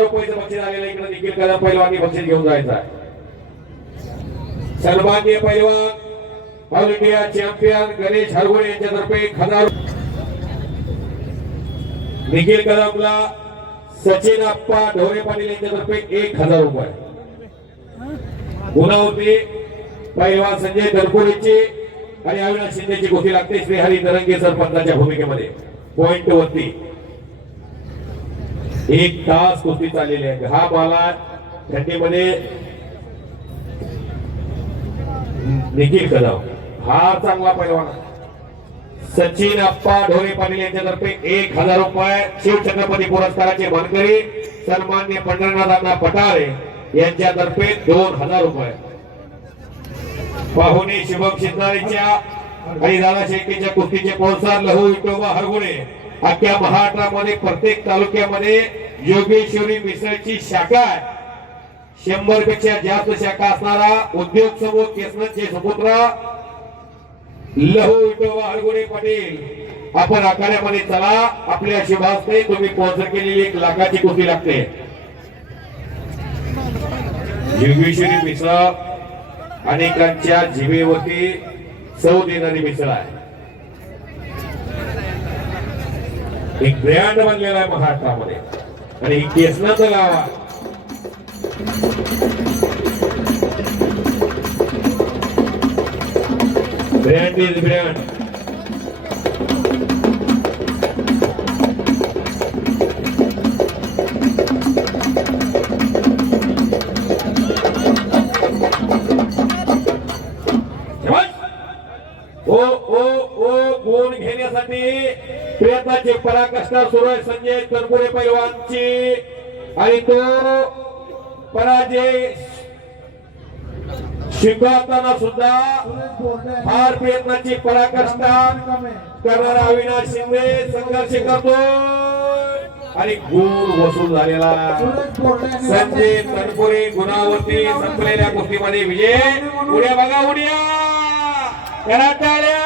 रुपयाचं बक्षीस आलेलं इकडे निखिल कदम पैलवानी बक्षीस घेऊन जायचं आहे। सन्माननीय पैलवान ऑल इंडिया चॅम्पियन गणेश हरगुळे यांच्यातर्फे 1000 निखिल कदमला सचिन अप्पा ढोरे पाटील यांच्यातर्फे 1000 रुपये। गुणावती पैलवान संजय दरकुरीची आणि अविनाश शिंदेची कुस्ती लागते श्रीहरी दरंगे सरपंचाच्या भूमिकेमध्ये। पॉइंट वरती 1 तास कुस्ती चाललेली आहे। हा बाला थंडीमध्ये निखिल कदम हा चांगला पैलवान आहे। सचिन अप्पा ढोरे पाटील यांच्यातर्फे 1000 रुपये। शिवछत्रपती पुरस्काराचे मानकरी सन्माननीय पंढरनाथ अण्णा पटारे यांच्यातर्फे 2000 रुपये। पाहुणे शुभम शिंदाळेच्या आणि दादा शेळकेच्या कुस्तीचे स्पॉन्सर लहू विठोबा हरगुळे। अख्ख्या महाराष्ट्रामध्ये प्रत्येक तालुक्यामध्ये योगेश्वरी मिसळची शाखा आहे। 100 पेक्षा जास्त शाखा असणारा उद्योग समूह केसनचे सुपुत्र लहू विठोबा हरगुळे पाटील आपण आखाड्यामध्ये चला। आपल्या शुभास्ते तुम्ही स्पॉन्सर केलेली 1 लाखाची कुस्ती लागते। योगेश्वरी मिसळ अनेकांच्या जिभेवरती चव देणारी मिसळ आहे। एक ब्रँड बनलेला आहे महाराष्ट्रामध्ये आणि केसनाचं गाव आहे। Brand is brand. गुण घेण्यासाठी प्रयत्नाची पराकाष्ठा सुरू आहे संजय तरपुरे पैलवानची आणि तो पराजय स्वीकारताना सुद्धा फार प्रयत्नाची पराकाष्ठा करणारा अविनाश शिंदे संघर्ष करतो आणि गुण वसूल झालेला संजय तरपुरे गुणावरती संपलेल्या कुस्तीमध्ये विजय। उड्या बघा उड्या करा टाळ्या।